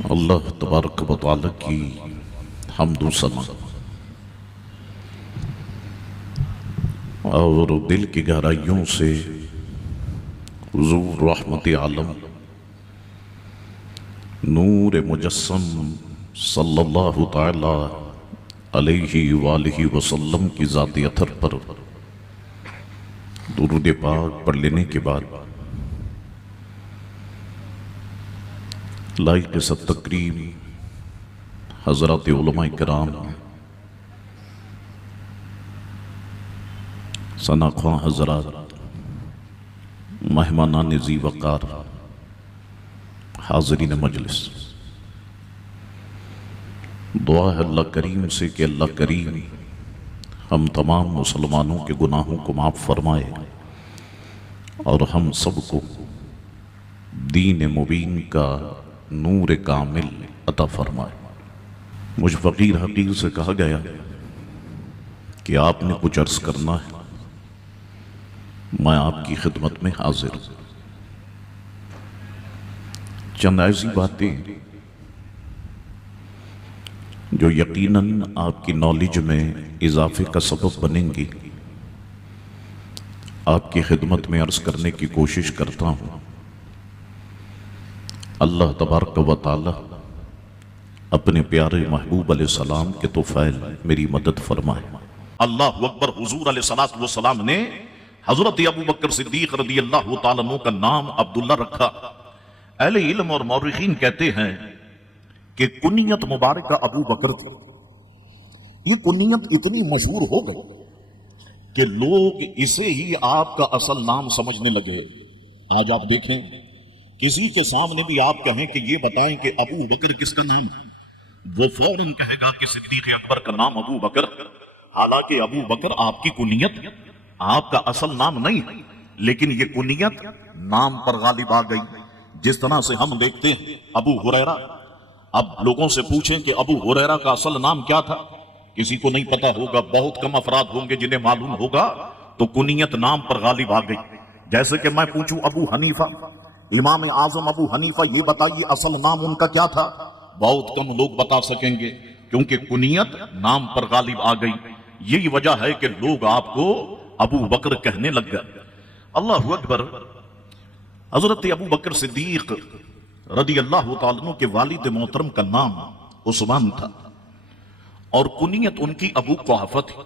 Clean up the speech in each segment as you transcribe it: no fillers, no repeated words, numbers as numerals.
اللہ تبارک و تعالی کی حمد و ثنا اور دل کی گہرائیوں سے حضور رحمت عالم نور مجسم صلی اللہ تعالی علیہ وآلہ وسلم کی ذات اطہر پر درود پاک پڑھ لینے کے بعد لائق ست تکریم حضرات علماء کرام، ثنا خواں حضرات، مہمانان ذی وقار، حاضرین مجلس، دعا ہے اللہ کریم سے کہ اللہ کریم ہم تمام مسلمانوں کے گناہوں کو معاف فرمائے اور ہم سب کو دین مبین کا نور کامل عطا فرمائے۔ مجھ فقیر حقیر سے کہا گیا کہ آپ نے کچھ عرض کرنا ہے، میں آپ کی خدمت میں حاضر ہوں۔ چند ایسی باتیں جو یقیناً آپ کی نالج میں اضافے کا سبب بنیں گی، آپ کی خدمت میں عرض کرنے کی کوشش کرتا ہوں۔ اللہ تبارک و تعالی اپنے پیارے محبوب علیہ السلام کے طفیل میری مدد فرمائے۔ اللہ اکبر۔ حضور علیہ السلام نے حضرت ابو بکر صدیق رضی اللہ تعالیٰ عنہ کا نام عبداللہ رکھا۔ اہل علم اور مورخین کہتے ہیں کہ کنیت مبارکہ ابو بکر تھی۔ یہ کنیت اتنی مشہور ہو گئی کہ لوگ اسے ہی آپ کا اصل نام سمجھنے لگے۔ آج آپ دیکھیں کسی کے سامنے بھی آپ کہیں کہ یہ بتائیں کہ ابو بکر کس کا نام ہے، وہ فوراً کہے گا کہ صدیق اکبر کا نام ابو بکر، حالانکہ ابو بکر آپ کی کنیت، آپ کا اصل نام نہیں ہے، لیکن یہ کنیت نام پر غالب آ گئی۔ جس طرح سے ہم دیکھتے ہیں ابو ہریرہ، اب لوگوں سے پوچھیں کہ ابو ہریرہ کا اصل نام کیا تھا، کسی کو نہیں پتا ہوگا، بہت کم افراد ہوں گے جنہیں معلوم ہوگا، تو کنیت نام پر غالب آ گئی۔ جیسے کہ میں پوچھوں ابو حنیفہ، امام اعظم ابو حنیفہ، یہ بتائیے اصل نام ان کا کیا تھا، بہت کم لوگ بتا سکیں گے، کیونکہ کنیت نام پر غالب آ گئی۔ یہی وجہ ہے کہ لوگ آپ کو ابو بکر کہنے لگ گئے۔ اللہ اکبر۔ حضرت ابو بکر صدیق رضی اللہ تعالیٰ عنہ کے والد محترم کا نام عثمان تھا اور کنیت ان کی ابو قحافہ تھی۔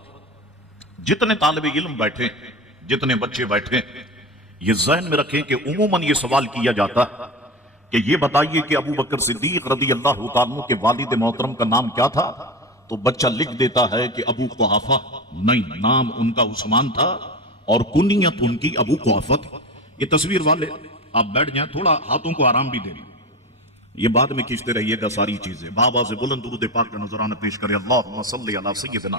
جتنے طالب علم بیٹھے، جتنے بچے بیٹھے، یہ ذہن میں رکھیں کہ عموماً یہ سوال کیا جاتا ہے کہ یہ بتائیے کہ ابو بکر صدیق رضی اللہ تعالیٰ عنہ کے والد محترم کا نام کیا تھا، تو بچہ لکھ دیتا ہے کہ ابو قحافہ۔ نہیں، نام ان کا عثمان تھا اور کنیت ان کی ابو قحافہ تھی۔ یہ تصویر والے آپ بیٹھ جائیں، تھوڑا ہاتھوں کو آرام بھی دے دیں، یہ بعد میں کھینچتے رہیے گا ساری چیزیں۔ بابا سے بلند درود پاک کا نذرانہ پیش کرے۔ اللہم صلی علی سیدنا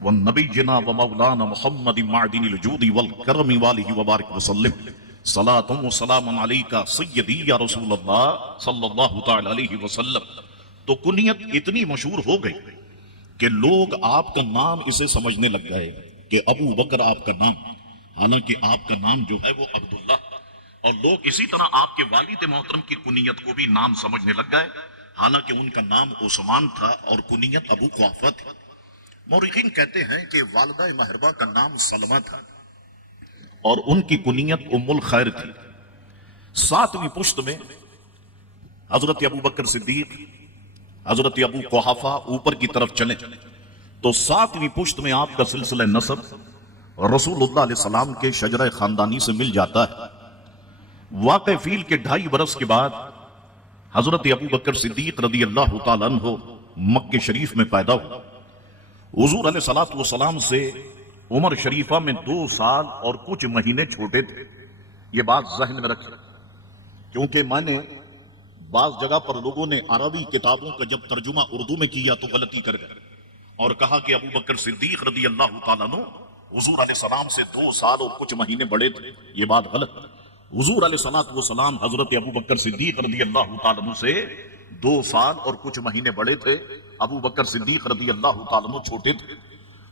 والنبینا ومولانا محمد معدن الجود والکرم والہ وبارک وسلم، صلاۃ و سلام علیکہ سیدی یا رسول اللہ صلی اللہ تعالی علیہ وسلم۔ تو کنیت اتنی مشہور ہو گئی کہ لوگ آپ کا نام اسے سمجھنے لگ گئے کہ ابو بکر آپ کا نام، حالانکہ آپ کا نام جو ہے وہ عبداللہ، اور لوگ اسی طرح آپ کے والد محترم کی کنیت کو بھی نام سمجھنے لگ گئے، حالانکہ ان کا نام عثمان تھا اور کنیت ابو قحافہ تھی۔ مورخین کہتے ہیں کہ والدہ محربہ کا نام سلمہ تھا اور ان کی کنیت ام الخیر تھی۔ ساتویں پشت میں حضرت ابو بکر صدیق، حضرت ابو قحافہ اوپر کی طرف چلیں تو ساتویں پشت میں آپ کا سلسلہ نسب رسول اللہ علیہ السلام کے شجرہ خاندانی سے مل جاتا ہے۔ واقع فیل کے 2.5 برس کے بعد حضرت ابو بکر صدیق رضی اللہ تعالیٰ عنہ مکہ شریف میں پیدا ہوا۔ حضور علیہ السلام سے عمر شریفہ میں 2 سال اور کچھ مہینے چھوٹے تھے۔ یہ بات ذہن میں رکھیں، کیونکہ میں نے بعض جگہ پر لوگوں نے عربی کتابوں کا جب ترجمہ اردو میں کیا تو غلطی کر گئے اور کہا کہ ابو بکر صدیق رضی اللہ تعالیٰ عنہ حضور علیہ السلام سے 2 سال اور کچھ مہینے بڑے تھے۔ یہ بات غلط۔ حضور علیہ السلام حضرت ابو بکر صدیق رضی اللہ تعالیٰ عنہ سے 2 سال اور کچھ مہینے بڑے تھے۔ ابو بکر صدیق رضی اللہ تعالیٰ عنہ چھوٹے تھے۔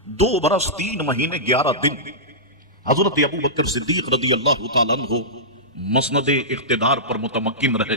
2 برس 3 مہینے 11 دن حضرت ابو بکر صدیق رضی اللہ تعالیٰ عنہ مسند اقتدار پر متمکن رہے،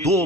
2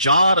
4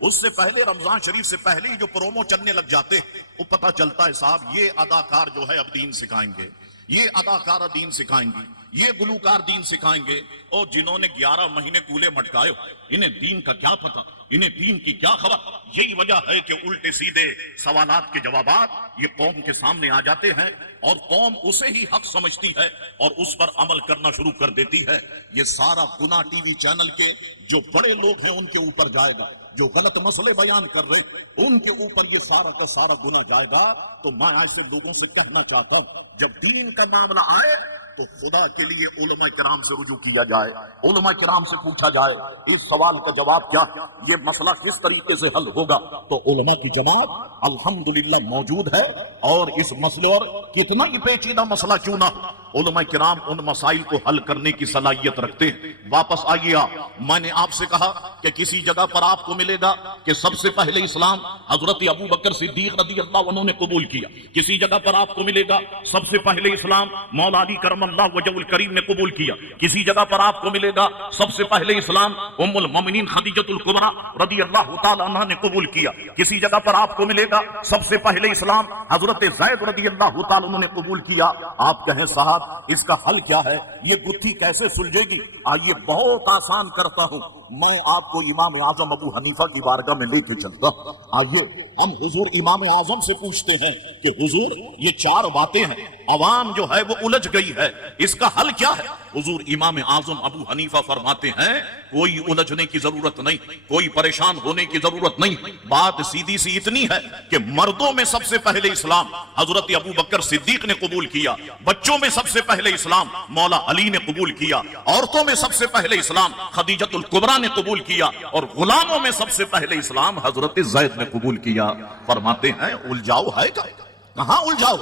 اس سے پہلے رمضان شریف سے پہلے ہی جو پرومو چلنے لگ جاتے ہیں وہ پتہ چلتا ہے صاحب یہ اداکار جو ہے اب دین سکھائیں گے، یہ اداکارہ دین سکھائیں گی، یہ گلوکار دین سکھائیں گے، اور جنہوں نے 11 مہینے کولے مٹکائے انہیں دین کا کیا پتہ، انہیں دین کی کیا خبر۔ یہی وجہ ہے کہ الٹے سیدھے سوالات کے جوابات یہ قوم کے سامنے آ جاتے ہیں اور قوم اسے ہی حق سمجھتی ہے اور اس پر عمل کرنا شروع کر دیتی ہے۔ یہ سارا گناہ ٹی وی چینل کے جو بڑے لوگ ہیں ان کے اوپر جائے گا، جو غلط مسئلے بیان کر رہے ان کے اوپر یہ سارا کا سارا گناہ جائے گا۔ تو میں ایسے لوگوں سے کہنا چاہتا ہوں جب دین کا معاملہ آئے تو خدا کے لیے علماء کرام سے رجوع کیا جائے، علماء کرام سے پوچھا جائے اس سوال کا جواب کیا ہے، یہ مسئلہ کس طریقے سے حل ہوگا۔ تو علماء کی جماعت الحمدللہ موجود ہے، اور اس مسئلے اور کتنا ہی پیچیدہ مسئلہ کیوں نہ ہو علماء کرام ان مسائل کو حل کرنے کی صلاحیت رکھتے ہیں۔ واپس آئیے آپ، میں نے آپ سے کہا کہ کسی جگہ پر آپ کو ملے گا کہ سب سے پہلے اسلام حضرت ابو بکر صدیق رضی اللہ عنہ نے قبول کیا، کسی جگہ پر آپ کو ملے گا سب سے پہلے اسلام مولا علی کرم اللہ وجہ الکریم نے قبول کیا، کسی جگہ پر آپ کو ملے گا سب سے پہلے اسلام ام المومنین خدیجۃ الکبریٰ رضی اللہ تعالی عنہا نے قبول کیا، کسی جگہ پر آپ کو ملے گا سب سے پہلے اسلام حضرت زید رضی اللہ تعالی عنہ نے قبول کیا۔ آپ کہیں صاحب اس کا حل کیا ہے، یہ گتھی کیسے سلجھے گی؟ آئیے بہت آسان کرتا ہوں، میں آپ کو امام اعظم ابو حنیفہ کی بارگاہ میں لے کے چلتا۔ آئیے ہم حضور امام اعظم سے پوچھتے ہیں کہ حضور یہ 4 باتیں ہیں، عوام جو ہے وہ الجھ گئی ہے، اس کا حل کیا ہے؟ حضور امام اعظم ابو حنیفہ فرماتے ہیں کوئی الجھنے کی ضرورت نہیں، کوئی پریشان ہونے کی ضرورت نہیں، بات سیدھی سی اتنی ہے کہ مردوں میں سب سے پہلے اسلام حضرت ابو بکر صدیق نے قبول کیا، بچوں میں سب سے پہلے اسلام مولا علی نے قبول کیا، عورتوں میں سب سے پہلے اسلام خدیجۃ الکبریٰ نے قبول کیا، اور غلاموں میں سب سے پہلے اسلام حضرت زید نے قبول کیا۔ فرماتے ہیں الجھاؤ ہے کہاں الجھاؤ؟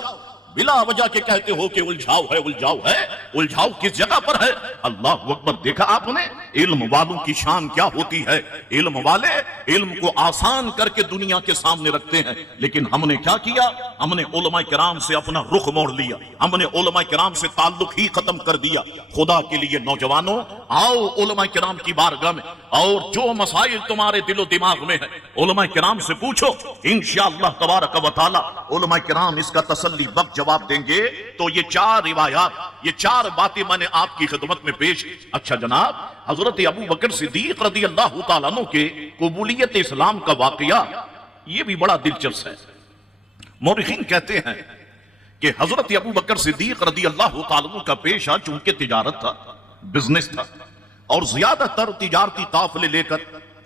بلا وجہ کے کہتے ہو کہ الجھاؤ ہے، الجھاؤ ہے، الجھاؤ کس جگہ پر ہے؟ اللہ اکبر! دیکھا آپ نے علم والوں کی شان کیا ہوتی ہے؟ علم والے علم کو آسان کر کے دنیا کے سامنے رکھتے ہیں، لیکن ہم نے کیا کیا؟ ہم نے علماء کرام سے اپنا رخ موڑ لیا، ہم نے علماء کرام سے تعلق ہی ختم کر دیا۔ خدا کے لیے نوجوانوں آؤ علماء کرام کی بارگاہ میں، اور جو مسائل تمہارے دل و دماغ میں ہے علماء کرام سے پوچھو، انشاءاللہ تبارک و تعالی علماء کرام اس کا تسلی بخش جواب دیں گے۔ تو یہ 4 روایات، یہ 4 باتیں میں نے آپ کی خدمت میں پیش۔ اچھا جناب، حضرت ابو بکر صدیق رضی اللہ تعالیٰ عنہ کے قبولیت اسلام کا واقعہ یہ بھی بڑا دلچسپ ہے۔ مورخین کہتے ہیں کہ حضرت ابو بکر صدیق رضی اللہ تعالیٰ عنہ کا پیشہ چونکہ تجارت تھا، بزنس تھا، اور زیادہ تر تجارتی قافلے لے کر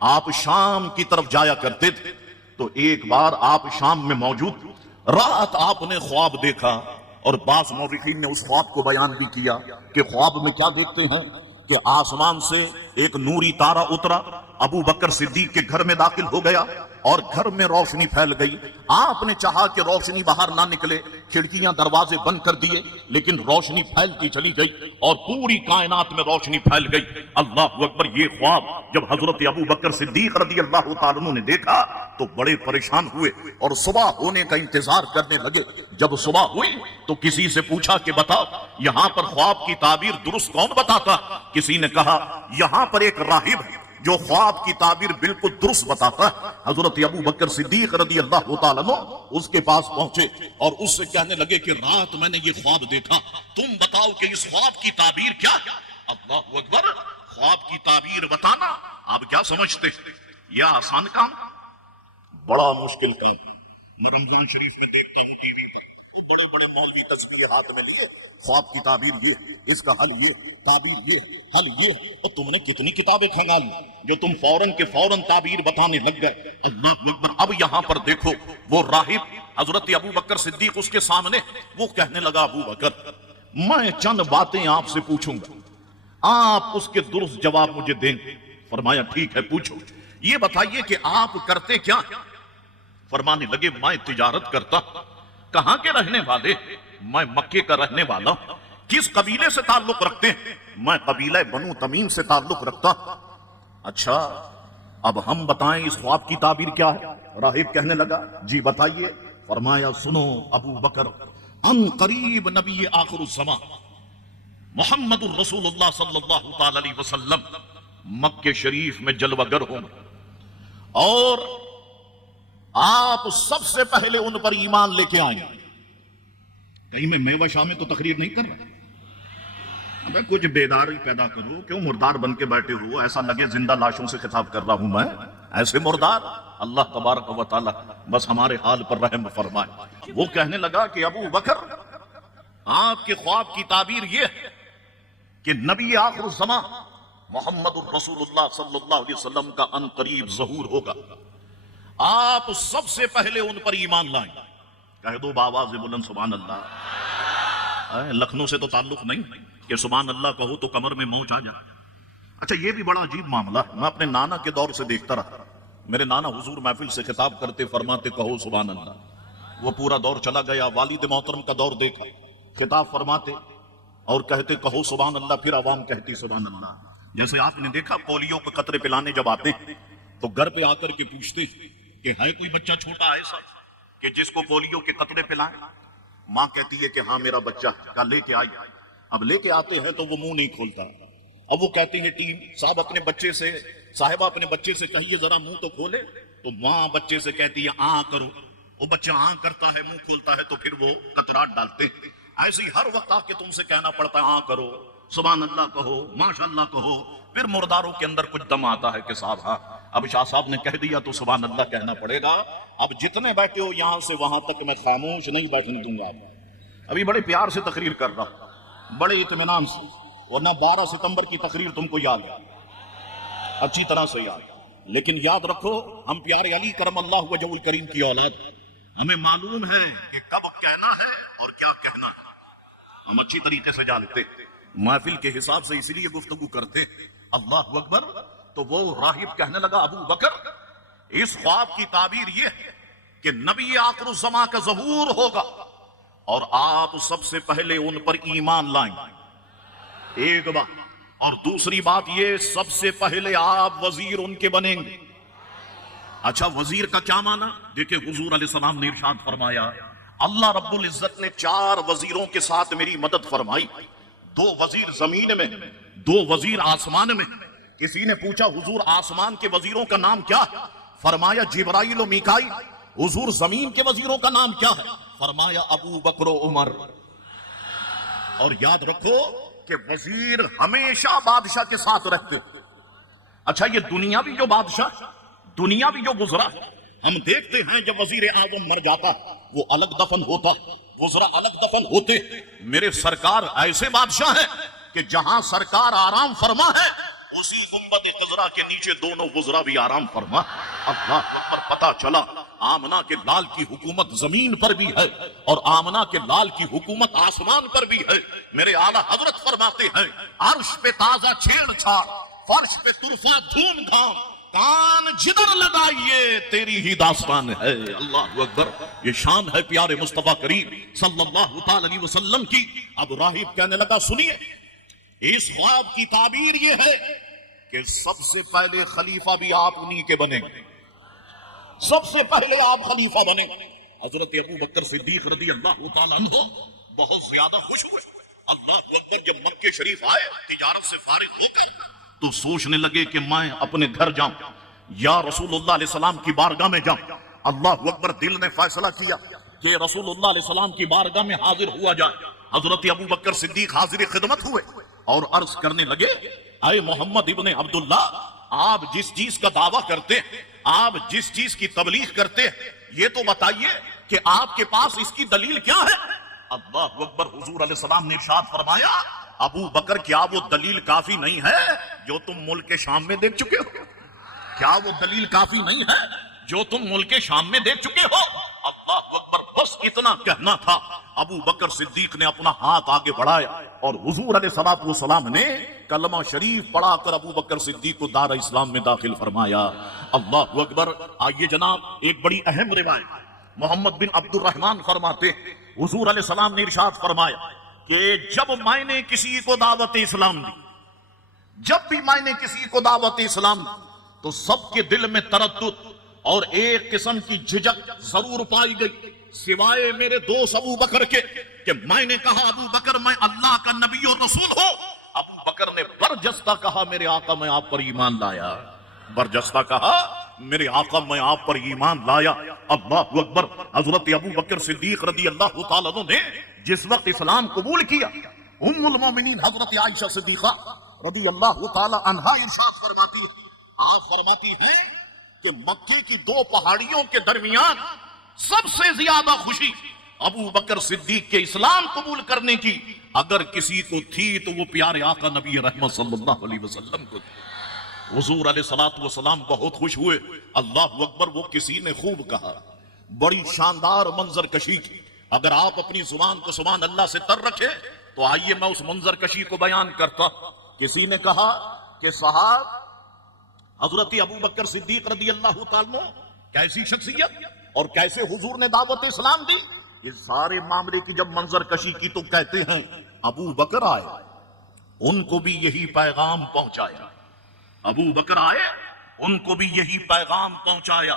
آپ شام کی طرف جایا کرتے تھے۔ تو ایک بار آپ شام میں موجود، رات آپ نے خواب دیکھا، اور بعض مورخین نے اس خواب کو بیان بھی کیا کہ خواب میں کیا دیکھتے ہیں کہ آسمان سے ایک نوری تارا اترا، ابو بکر صدیق کے گھر میں داخل ہو گیا اور گھر میں روشنی پھیل گئی۔ آپ نے چاہا کہ روشنی باہر نہ نکلے، کھڑکیاں دروازے بند کر دیے، لیکن روشنی پھیلتی چلی گئی اور پوری کائنات میں روشنی پھیل گئی۔ اللہ اکبر! یہ خواب جب حضرت ابو بکر صدیق رضی اللہ تعالیٰ عنہ نے دیکھا تو بڑے پریشان ہوئے اور صبح ہونے کا انتظار کرنے لگے۔ جب صبح ہوئی تو کسی سے پوچھا کہ بتاؤ یہاں پر خواب کی تعبیر درست کون بتاتا؟ کسی نے کہا یہاں پر ایک راہب ہے جو خواب کی تعبیر بالکل درست بتاتا ہے۔ حضرت ابو بکر صدیق رضی اللہ تعالیٰ عنہ اس کے پاس پہنچے اور اس سے کہنے لگے کہ رات میں نے یہ خواب دیکھا، تم بتاؤ کہ اس خواب کی تعبیر کیا ہے؟ اللہ اکبر! خواب کی تعبیر بتانا آپ کیا سمجھتے؟ یہ آسان کام؟ بڑا مشکل کام۔ میں رمضان شریف میں دیکھتا ہوں ٹی وی میں بڑے بڑے مولوی تصویر ہاتھ میں لیے، خواب کی تعبیر یہ، اس کا حل یہ، تعبیر یہ، حل یہ۔ اور تم نے کتنی کتابیں کھنگال لی جو تم فوراً کے فوراً تعبیر بتانے لگ گئے۔ اللہ اکبر! اب یہاں پر دیکھو وہ راہب حضرت ابو بکر صدیق اس کے سامنے، وہ کہنے لگا ابو بکر میں چند باتیں آپ سے پوچھوں گا، آپ اس کے درست جواب مجھے دیں گے۔ فرمایا ٹھیک ہے پوچھو، یہ بتائیے کہ آپ کرتے کیا؟ فرمانے لگے میں تجارت کرتا۔ کہاں کے رہنے والے؟ میں مکے کا رہنے والا۔ کس قبیلے سے تعلق رکھتے ہیں؟ میں قبیلہ بنو تمیم سے تعلق رکھتا۔ اچھا اب ہم بتائیں اس خواب کی تعبیر کیا ہے؟ راہب کہنے لگا جی بتائیے۔ فرمایا سنو ابو بکر، ان قریب نبی آخر الزمان محمد الرسول اللہ صلی اللہ تعالی علیہ وسلم مکہ شریف میں جلوہ گر ہوں، اور آپ سب سے پہلے ان پر ایمان لے کے آئیں. کہیں میں میوہ شاہ میں تو تقریر نہیں کر رہا. ابے کچھ بیداری پیدا کرو. کیوں مردار بن کے بیٹھے ہو؟ ایسا لگے زندہ لاشوں سے خطاب کر رہا ہوں میں. ایسے مردار. اللہ تبارک و تعالی بس ہمارے حال پر رحم فرمائے. وہ کہنے لگا کہ ابو بکر آپ کے خواب کی تعبیر یہ ہے کہ نبی آخر الزمان محمد الرسول اللہ صلی اللہ علیہ وسلم کا ان قریب ظہور ہوگا. آپ سب سے پہلے ان پر ایمان لائیں. کہہ دو بآواز بلند سبحان اللہ. لکھنؤ سے تو تعلق نہیں کہ سبحان اللہ کہو تو کمر میں موچ آ جائے. اچھا یہ بھی بڑا عجیب معاملہ. میں اپنے نانا کے دور سے دیکھتا رہا. میرے نانا حضور محفل سے خطاب کرتے فرماتے کہو سبحان اللہ. وہ پورا دور چلا گیا. والد محترم کا دور دیکھا. خطاب فرماتے اور کہتے کہو سبحان اللہ. پھر عوام کہتی سبحان اللہ. جیسے آپ نے دیکھا پولیو کے قطرے پلانے جب آتے تو گھر پہ آ کر کے پوچھتے کہ ہے کوئی بچہ چھوٹا ایسا کہ جس کو پولیو کے قطرے پلائیں. ماں کہتی ہے کہ ہاں میرا بچہ. کا لے کے آئی. اب لے کے آتے ہیں تو وہ منہ نہیں کھولتا. اب وہ کہتے ہیں ٹیم صاحب اپنے بچے سے صاحبہ اپنے بچے سے کہیے ذرا منہ تو کھولے. تو ماں بچے سے کہتی ہے آ کرو. وہ بچہ آ کرتا ہے منہ کھولتا ہے تو پھر وہ قطرات ڈالتے ہیں. ایسے ہی ہر وقت آ کے تم سے کہنا پڑتا ہے آ کرو سبحان اللہ کہو ماشاء اللہ کہو. پھر مرداروں کے اندر کچھ دم آتا ہے کہ صاحب ہاں اب شاہ صاحب نے کہہ دیا تو سبحان اللہ کہنا پڑے گا. اب جتنے بیٹھے ہو یہاں سے وہاں تک میں خاموش نہیں بیٹھنے دوں گا. ابھی بڑے پیار سے تقریر کر رہا ہوں بڑے اطمینان سے. ورنہ 12 ستمبر کی تقریر تم کو یاد ہے اچھی طرح سے یاد. لیکن یاد رکھو ہم پیارے علی کرم اللہ وجہ الکریم کی اولاد. ہمیں معلوم ہے کہ کب کہنا ہے اور کیا کہنا ہے. ہم اچھی طریقے سے جانتے محفل کے حساب سے اسی لیے گفتگو کرتے. اللہ اکبر. تو وہ راہب کہنے لگا ابو بکر اس خواب کی تعبیر یہ ہے کہ نبی آخر الزمان کا ظہور ہوگا اور آپ سب سے پہلے ان پر ایمان لائیں. ایک بات. اور دوسری بات یہ سب سے پہلے آپ وزیر ان کے بنیں گے. اچھا وزیر کا کیا معنی؟ دیکھیں حضور علیہ السلام نے ارشاد فرمایا اللہ رب العزت نے 4 وزیروں کے ساتھ میری مدد فرمائی. 2 وزیر زمین میں 2 وزیر آسمان میں. کسی نے پوچھا حضور آسمان کے وزیروں کا نام کیا ہے؟ فرمایا جبرائیل و میکائیل. حضور زمین کے وزیروں کا نام کیا ہے؟ فرمایا ابو بکر و عمر. اور یاد رکھو کہ وزیر ہمیشہ بادشاہ کے ساتھ رہتے. اچھا یہ دنیاوی جو بادشاہ دنیاوی جو گزرا ہم دیکھتے ہیں جب وزیر اعظم مر جاتا وہ الگ دفن ہوتا وزراء الگ دفن ہوتے. میرے سرکار ایسے بادشاہ ہیں کہ جہاں سرکار آرام فرما ہے اسی گنبد خضرا کے نیچے دونوں وزراء بھی آرام فرما. اللہ پر پتا چلا آمنہ کے لال کی حکومت زمین پر بھی ہے اور آمنہ کے لال کی حکومت آسمان پر بھی ہے. میرے اعلیٰ حضرت فرماتے ہیں عرش پہ تازہ چھیڑ چھاڑ فرش پہ طرفہ دھوم دھام کان جدر لگائیے تیری ہی داستان ہے. اللہ اکبر. یہ شان ہے پیارے مصطفیٰ کریم صلی اللہ تعالی علیہ وسلم کی. اب راہب کہنے لگا سنیے اس خواب کی تعبیر یہ ہے کہ سب سے پہلے خلیفہ بھی آپ انہی کے بنیں گے. سب سے پہلے آپ خلیفہ بنیں گے. حضرت ابو بکر صدیق رضی اللہ تعالیٰ عنہ بہت زیادہ خوش ہوئے. اللہ اکبر. جب مکہ شریف آئے تجارت سے فارغ ہو کر تو سوچنے لگے کہ میں اپنے گھر جاؤں یا رسول اللہ علیہ السلام کی بارگاہ میں جاؤں. اللہ اکبر. دل نے فیصلہ کیا کہ رسول اللہ علیہ السلام کی بارگاہ میں حاضر ہوا جائے. حضرت ابو بکر صدیق حاضر خدمت ہوئے اور عرض کرنے لگے اے محمد ابن عبداللہ آپ جس چیز کا دعویٰ کرتے ہیں آپ جس چیز کی تبلیغ کرتے ہیں یہ تو بتائیے کہ آپ کے پاس اس کی دلیل کیا ہے. اللہ اکبر. حضور علیہ السلام نے ارشاد فرمایا ابو بکر کیا وہ دلیل کافی نہیں ہے جو تم ملک شام میں دیکھ چکے ہو؟ کیا وہ دلیل کافی نہیں ہے جو تم ملک شام میں دیکھ چکے ہو؟ اللہ اکبر. بس اتنا کہنا تھا. ابو بکر صدیق نے اپنا ہاتھ آگے بڑھایا اور حضور علیہ الصلوۃ والسلام نے کلمہ شریف پڑھا کر ابو بکر صدیق کو دار اسلام میں داخل فرمایا. اللہ اکبر. آئیے جناب ایک بڑی اہم روایت محمد بن عبد الرحمن فرماتے حضور علیہ السلام نے ارشاد فرمایا کہ جب میں نے کسی کو دعوت اسلام دی جب بھی میں نے کسی کو دعوت اسلام دی تو سب کے دل میں تردد اور ایک قسم کی جھجک ضرور پائی گئی سوائے میرے دوست ابو بکر کے کہ میں نے کہا ابو بکر میں اللہ کا نبی اور رسول ہوں. ابو بکر نے برجستہ کہا میرے آقا میں آپ پر ایمان لایا. برجستہ کہا میرے آقا میں آپ پر ایمان لایا. اللہ اکبر. حضرت ابو بکر صدیق رضی اللہ تعالیٰ عنہ نے جس وقت اسلام قبول کیا، ام المومنین حضرت عائشہ صدیقہ رضی اللہ تعالیٰ عنہا ارشاد فرماتی، آپ فرماتی ہیں کہ مکے کی دو پہاڑیوں کے درمیان سب سے زیادہ خوشی ابو بکر صدیق کے اسلام قبول کرنے کی اگر کسی کو تھی تو وہ پیارے آقا نبی رحمت صلی اللہ علیہ وسلم کو تھی. حضور علیہ الصلوۃ والسلام بہت خوش ہوئے. اللہ اکبر. وہ کسی نے خوب کہا، بڑی شاندار منظر کشی کی. اگر آپ اپنی زبان کو سبحان اللہ سے تر رکھے تو آئیے میں اس منظر کشی کو بیان کرتا. کسی نے کہا کہ صاحب حضرت ابو بکر صدیق رضی اللہ تعالیٰ کیسی شخصیت اور کیسے حضور نے دعوت اسلام دی. اس سارے معاملے کی جب منظر کشی کی تو کہتے ہیں ابو بکر آئے، ان کو بھی یہی پیغام پہنچایا. ابو بکر آئے، ان کو بھی یہی پیغام پہنچایا،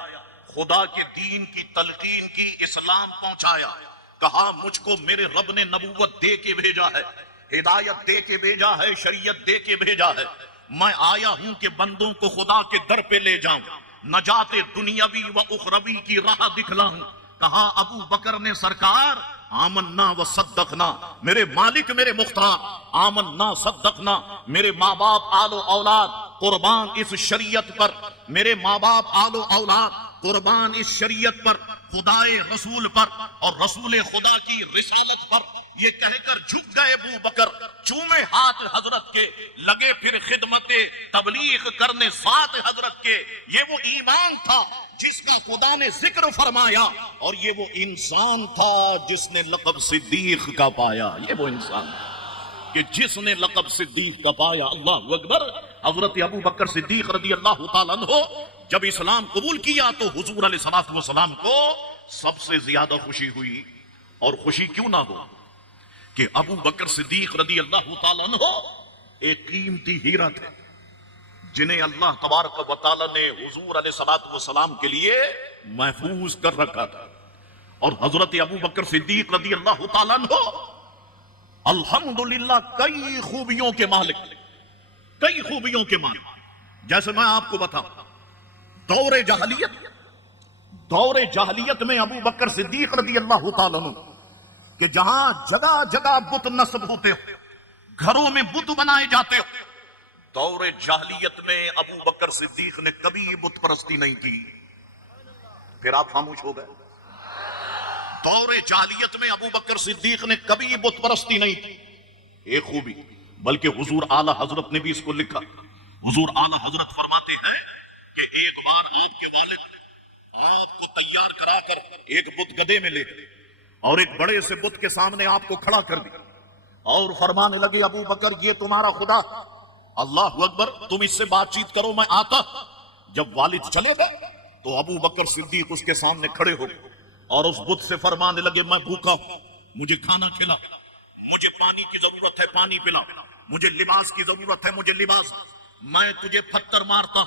خدا کے دین کی تلقین کی، اسلام پہنچایا. کہا مجھ کو میرے رب نے نبوت دے کے بھیجا ہے، ہدایت دے کے بھیجا ہے، شریعت دے کے بھیجا ہے. میں آیا ہوں کہ بندوں کو خدا کے در پہ لے جاؤں، نجات دنیاوی و اخروی کی راہ دکھلاؤں. کہا ابو بکر نے سرکار آمنا و صدقنا، میرے مالک میرے مختار، آمنا صدقنا، میرے ماں باپ آل و اولاد قربان اس شریعت پر، میرے ماں باپ آل و اولاد قربان اس شریعت پر، خدائے رسول پر اور رسول خدا کی رسالت پر. یہ کہہ کر جھک گئے ابو بکر، چومے ہاتھ حضرت کے، لگے پھر خدمت تبلیغ کرنے ساتھ حضرت کے. یہ وہ ایمان تھا جس کا خدا نے ذکر فرمایا، اور یہ وہ انسان تھا جس نے لقب صدیق کا پایا. یہ وہ انسان تھا کہ جس نے لقب صدیق کا پایا. اللہ اکبر. حضرت ابو بکر صدیق رضی اللہ تعالیٰ عنہ جب اسلام قبول کیا تو حضور علیہ الصلوۃ والسلام کو سب سے زیادہ خوشی ہوئی. اور خوشی کیوں نہ ہو کہ ابو بکر صدیق رضی اللہ تعالیٰ عنہ ایک قیمتی ہیرا تھے جنہیں اللہ تبارک و تعالیٰ نے حضور علیہ الصلوۃ والسلام کے لیے محفوظ کر رکھا تھا. اور حضرت ابو بکر صدیق رضی اللہ تعالیٰ عنہ الحمدللہ کئی خوبیوں کے مالک، کئی خوبیوں کے مالک. جیسے میں آپ کو بتاؤں، دور جاہلیت میں ابو بکر صدیق رضی اللہ تعالیٰ عنہ کہ جہاں جگہ جگہ بت نصب ہوتے ہو، گھروں میں بت بنائے جاتے ہو، دور جاہلیت میں ابو بکر صدیق نے کبھی بت پرستی نہیں کی. پھر آپ خاموش ہو گئے. دور جاہلیت میں ابو بکر صدیق نے کبھی بت پرستی نہیں کی. ایک خوبی، بلکہ حضور اعلی حضرت نے بھی اس کو لکھا. حضور اعلی حضرت فرماتے ہیں کہ ایک بار آپ کے والد آپ کو تیار کرا کر ایک بت گدے میں لے گئے اور ایک بڑے سے بت کے سامنے آپ کو کھڑا کر دیا اور فرمانے لگے ابو بکر یہ تمہارا خدا. اللہ اکبر. تم اس سے بات چیت کرو، میں آتا. جب والد چلے گئے تو ابو بکر صدیق اس کے سامنے کھڑے ہو گئے اور اس بت سے فرمانے لگے میں بھوکا ہوں، مجھے کھانا کھلا، مجھے پانی کی ضرورت ہے پانی پلا، مجھے لباس کی ضرورت ہے مجھے لباس. میں تجھے پتھر مارتا،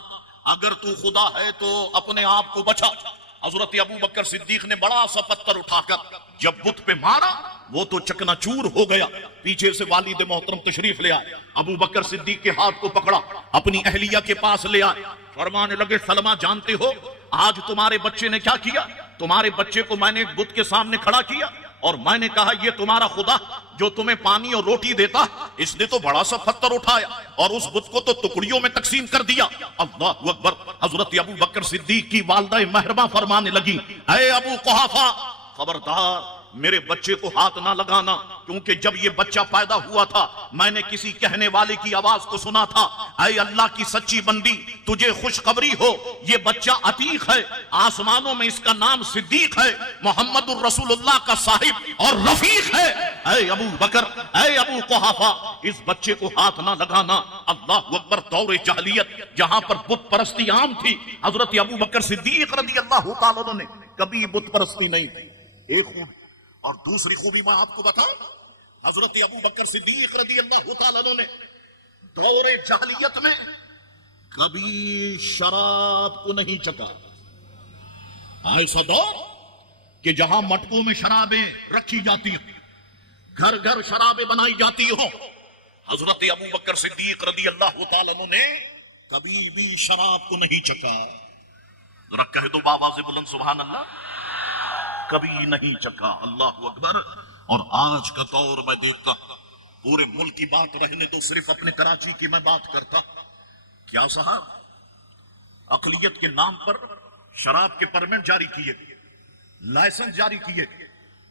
اگر تو خدا ہے تو اپنے آپ کو بچا. حضرت ابو بکر صدیق نے بڑا سا پتھر اٹھا کر جب بت پہ مارا وہ تو چکنا چور ہو گیا. پیچھے سے والد محترم تشریف لے آئے، ابو بکر صدیق کے ہاتھ کو پکڑا، اپنی اہلیہ کے پاس لے آئے، فرمانے لگے سلمہ جانتے ہو آج تمہارے بچے نے کیا کیا؟ تمہارے بچے کو میں نے ایک بت کے سامنے کھڑا کیا اور میں نے کہا یہ تمہارا خدا جو تمہیں پانی اور روٹی دیتا، اس نے تو بڑا سا پتھر اٹھایا اور اس بت کو تو ٹکڑیوں میں تقسیم کر دیا. اللہ اکبر. حضرت ابو بکر صدیق کی والدہ مہرباں فرمانے لگی اے ابو قحافہ خبردار میرے بچے کو ہاتھ نہ لگانا، کیونکہ جب یہ بچہ پیدا ہوا تھا میں نے کسی کہنے والے کی آواز کو سنا تھا اے اللہ کی سچی بندی تجھے خوشخبری ہو یہ بچہ عتیق ہے، آسمانوں میں اس کا نام صدیق ہے، محمد الرسول اللہ کا صاحب اور رفیق ہے. اے ابو بکر اے ابو قحافہ اس بچے کو ہاتھ نہ لگانا. اللہ اکبر. دور جاہلیت جہاں پر بت پرستی عام تھی، حضرت ابو بکر صدیق رضی اللہ تعالیٰ عنہ نے کبھی بت پرستی نہیں تھی. ایک خوبی. اور دوسری خوبی میں آپ کو بتاؤں، حضرت ابو بکر صدیق رضی اللہ تعالیٰ عنہ نے دور جاہلیت میں کبھی شراب کو نہیں چکا. ایسا دور کہ جہاں مٹکوں میں شرابیں رکھی جاتی ہیں، گھر گھر شرابیں بنائی جاتی ہوں، حضرت ابو بکر صدیق رضی اللہ تعالیٰ عنہ نے کبھی بھی شراب کو نہیں چکا. ذرا کہہ دو باواز بلند سبحان اللہ. کبھی نہیں چکا. اللہ اکبر. اور آج کا دور میں دیکھتا پورے ملک کی بات رہنے دو, صرف اپنے کراچی کی میں بات کرتا. کیا صاحب اقلیت کے نام پر شراب کے پرمٹ جاری کیے, لائسنس جاری کیے.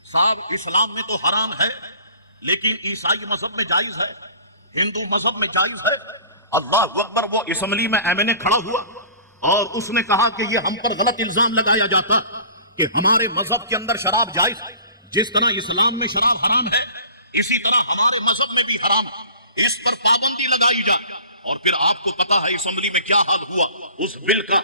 صاحب اسلام میں تو حرام ہے, لیکن عیسائی مذہب میں جائز ہے, ہندو مذہب میں جائز ہے. اللہ اکبر. وہ اسمبلی میں ایم این اے کھڑا ہوا اور اس نے کہا کہ یہ ہم پر غلط الزام لگایا جاتا کہ ہمارے مذہب کے اندر شراب جائز ہے. جس طرح اسلام میں شراب حرام ہے, اسی طرح ہمارے مذہب میں بھی حرام ہے, اس پر پابندی لگائی جائے. اور پھر آپ کو پتا ہے اسمبلی میں کیا حال ہوا اس بل کا,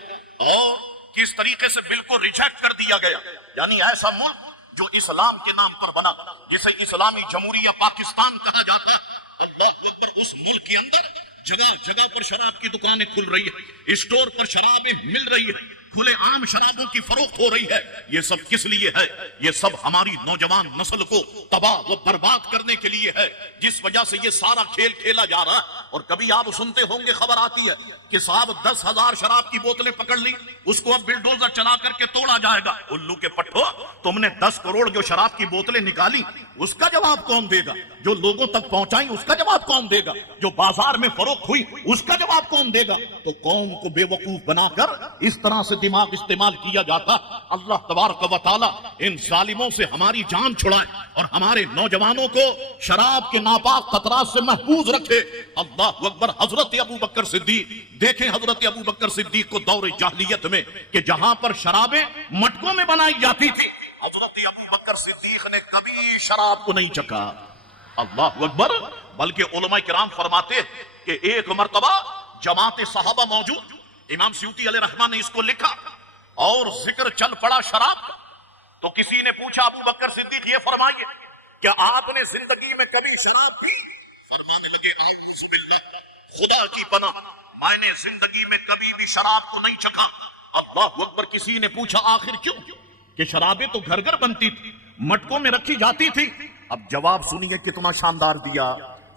اور کس طریقے سے بل کو ریجیکٹ کر دیا گیا. یعنی ایسا ملک جو اسلام کے نام پر بنا, جسے اسلامی جمہوریہ پاکستان کہا جاتا ہے, اللہ اکبر, اس ملک کے اندر جگہ جگہ پر شراب کی دکانیں کھل رہی ہے, اسٹور پر شرابیں مل رہی ہے, کھلے عام شرابوں کی فروخت ہو رہی ہے. یہ سب کس لیے ہے؟ یہ سب ہماری نوجوان نسل کو تباہ و برباد کرنے کے لیے ہے, جس وجہ سے یہ سارا کھیل کھیلا جا رہا ہے. اور کبھی آپ سنتے ہوں گے, خبر آتی ہے کہ صاحب 10,000 شراب کی بوتلیں پکڑ لی, اس کو اب بلڈوزر چلا کر کے توڑا جائے گا. الو کے پٹھو, تم نے 10 کروڑ جو شراب کی بوتلیں نکالی, اس کا جواب کون دے گا؟ جو لوگوں تک پہنچائی اس کا جواب کون دے گا؟ جو بازار میں فروخت ہوئی اس کا جواب کون دے گا؟ تو قوم کو بے وقوف بنا کر اس طرح سے دماغ استعمال کیا جاتا. اللہ تبارک و تعالی ان ظالموں سے ہماری جان چھڑائے اور ہمارے نوجوانوں کو شراب کے ناپاک خطرات سے محفوظ رکھے. اللہ اکبر. حضرت ابو بکر صدیق دیکھیں, حضرت ابو بکر صدیق کو دور جاہلیت میں کہ جہاں پر شرابیں مٹکوں میں بنائی جاتی تھی, حضرت ابو بکر صدیق نے کبھی شراب کو نہیں چکھا. اللہ اکبر. بلکہ علماء کرام فرماتے کہ ایک مرتبہ جماعت صحابہ موجود, امام سیوطی علیہ رحمہ نے اس کو لکھا, اور ذکر چل پڑا شراب کا. تو کسی نے پوچھا ابو بکر صدیق یہ فرمائیے کہ آپ نے زندگی میں کبھی شراب پی؟ فرمانے لگے اعوذ باللہ, خدا کی پناہ, میں نے زندگی میں کبھی بھی شراب کو نہیں چکھا. اللہ اکبر. کسی نے پوچھا آخر کیوں؟ کہ شرابیں تو گھر گھر بنتی تھی, مٹکوں میں رکھی جاتی تھی. اب جواب سنیے کتنا شاندار دیا.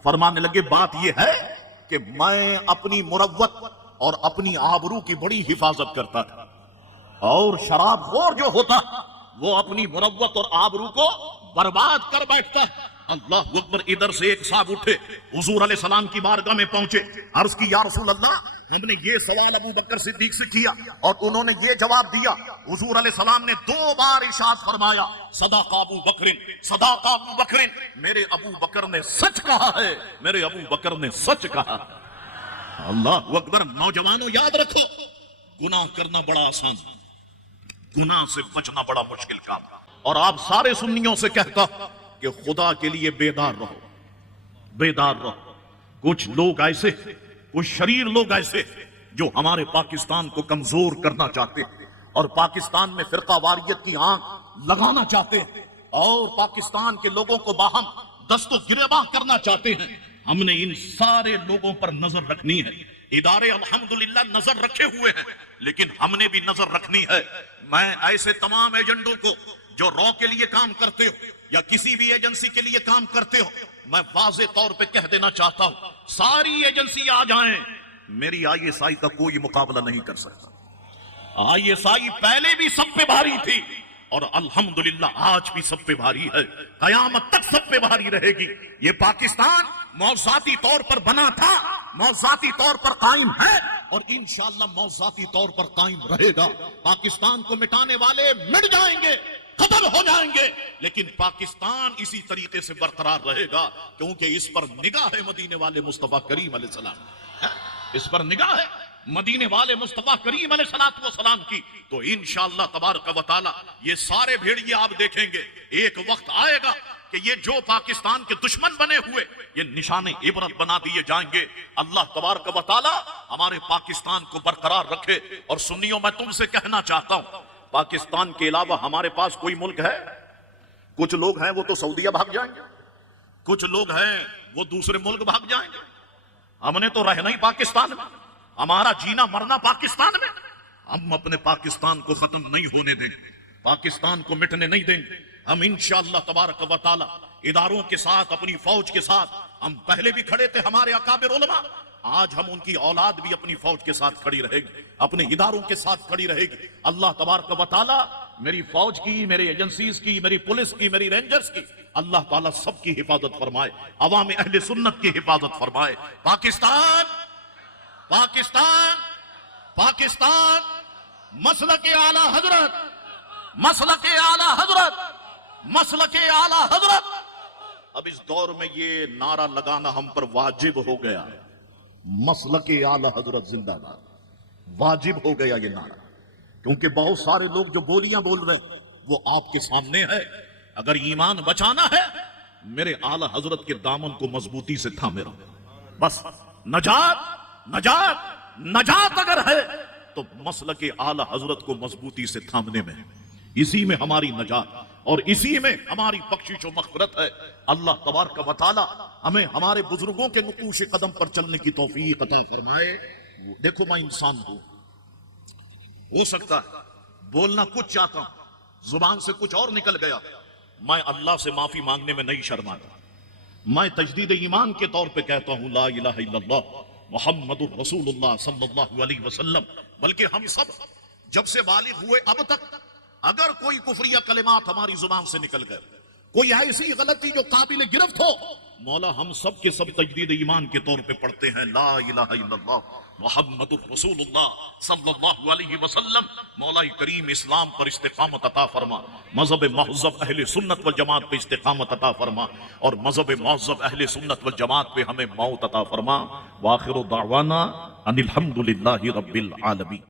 فرمانے لگے بات یہ ہے کہ میں اپنی مروت اور اپنی آبرو کی بڑی حفاظت کرتا تھا, اور شراب خور جو ہوتا وہ اپنی مروت اور آبرو کو برباد کر بیٹھتا. اللہ اکبر. ادھر سے ایک صاحب اٹھے, حضور علیہ السلام کی بارگاہ میں پہنچے, عرض کی یا رسول اللہ, ہم نے یہ سوال ابو بکر صدیق سے کیا اور انہوں نے یہ جواب دیا. حضور علیہ السلام نے 2 بار ارشاد فرمایا, صدق ابو بکر, صدق ابو بکر. میرے ابو بکر نے سچ کہا ہے, میرے ابو بکر نے سچ کہا. اللہ اکبر. نوجوانوں یاد رکھو, گناہ کرنا بڑا آسان, گناہ سے بچنا بڑا مشکل کام. اور آپ سارے سنیوں سے کہتا کہ خدا کے لیے بیدار رہو, بیدار رہو. کچھ لوگ ایسے, کچھ شریر لوگ ایسے جو ہمارے پاکستان کو کمزور کرنا چاہتے ہیں, اور پاکستان میں فرقہ واریت کی آنکھ لگانا چاہتے ہیں, اور پاکستان کے لوگوں کو باہم دست و گریباں کرنا چاہتے ہیں. ہم نے ان سارے لوگوں پر نظر رکھنی ہے. ادارے الحمدللہ نظر رکھے ہوئے ہیں, لیکن ہم نے بھی نظر رکھنی ہے. میں ایسے تمام ایجنڈوں کو جو رو کے لیے کام کرتے ہو یا کسی بھی ایجنسی کے لیے کام کرتے ہو, میں واضح طور پہ کہہ دینا چاہتا ہوں, ساری ایجنسی آ جائیں, میری آئی ایس آئی کا کوئی مقابلہ نہیں کر سکتا. آئی ایس آئی پہلے بھی سب پہ بھاری تھی, اور الحمدللہ آج بھی سب پہ بھاری ہے, قیامت تک سب پہ بھاری رہے گی. یہ پاکستان موضوعاتی طور پر بنا تھا, موضوعاتی طور پر قائم ہے, اور انشاءاللہ موضوعاتی طور پر قائم رہے گا. پاکستان کو مٹانے والے مٹ جائیں گے, ختم ہو جائیں گے, لیکن پاکستان اسی طریقے سے برقرار رہے گا, کیونکہ اس پر نگاہ ہے مدینے والے مصطفیٰ کریم علیہ السلام, اس پر نگاہ ہے مدینے والے مصطفیٰ کریم علیہ السلام کی. تو انشاءاللہ تبارک و تعالی یہ سارے بھیڑیے آپ دیکھیں گے, ایک وقت آئے گا کہ یہ جو پاکستان کے دشمن بنے ہوئے یہ نشان عبرت بنا دیے جائیں گے. اللہ تبارک و تعالی ہمارے پاکستان کو برقرار رکھے. اور سنیوں, میں تم سے کہنا چاہتا ہوں, پاکستان کے علاوہ ہمارے پاس کوئی ملک ہے؟ کچھ لوگ ہیں وہ تو سعودیہ بھاگ جائیں گے, کچھ لوگ ہیں وہ دوسرے ملک بھاگ جائیں گے. ہم نے تو رہنا ہی پاکستان میں, ہمارا جینا مرنا پاکستان میں. ہم اپنے پاکستان کو ختم نہیں ہونے دیں گے, پاکستان کو مٹنے نہیں دیں گے. ہم انشاءاللہ تبارک و تعالی اداروں کے ساتھ, اپنی فوج کے ساتھ, ہم پہلے بھی کھڑے تھے, ہمارے اکابر علماء آج ہم ان کی اولاد بھی اپنی فوج کے ساتھ کھڑی رہے گی، اپنے اداروں کے ساتھ کھڑی رہے گی۔ اللہ تبارک و تعالی میری فوج کی، میرے ایجنسیز کی، میری پولیس کی، میری رینجرز کی، اللہ تعالیٰ سب کی حفاظت فرمائے، عوام اہل سنت کی حفاظت فرمائے۔ پاکستان پاکستان پاکستان مسلک اعلی حضرت، مسلک اعلی حضرت، مسلک اعلی حضرت۔ اب اس دور میں یہ نعرہ لگانا ہم پر واجب ہو گیا، مسلک اعلی حضرت زندہ باد، واجب ہو گیا یہ نعرہ، کیونکہ بہت سارے لوگ جو بولیاں بول رہے ہیں وہ آپ کے سامنے ہے۔ اگر ایمان بچانا ہے میرے اعلی حضرت کے دامن کو مضبوطی سے تھامے رہو، بس نجات نجات نجات اگر ہے تو مسلک اعلی حضرت کو مضبوطی سے تھامنے میں، اسی میں ہماری نجات اور اسی میں ہماری بخشش و مغفرت ہے۔ اللہ تبارک و تعالی ہمیں ہمارے بزرگوں کے نقوش قدم پر چلنے کی توفیق عطا فرمائے۔ دیکھو میں انسان ہوں، ہو سکتا ہے بولنا کچھ چاہتا ہوں، زبان سے کچھ اور نکل گیا، میں اللہ سے معافی مانگنے میں نہیں شرماتا۔ میں تجدید ایمان کے طور پہ کہتا ہوں لا الہ الا اللہ محمد الرسول اللہ صلی اللہ علیہ وسلم۔ بلکہ ہم سب جب سے بالغ ہوئے اب تک اگر کوئی کفریہ کلمات ہماری زبان سے نکل گئے، کوئی ایسی غلطی جو قابل گرفت ہو، مولا ہم سب کے سب تجدید ایمان کے طور پہ پڑھتے ہیں لا الہ الا اللہ محمد الرسول اللہ صلی اللہ علیہ وسلم۔ مولا کریم اسلام پر استقامت عطا فرما، مذہب مہذب اہل سنت والجماعت پہ استقامت عطا فرما، اور مذہب مہذب اہل سنت والجماعت پہ ہمیں موت عطا فرما۔ وآخر دعوانا ان الحمد للہ رب العالمین۔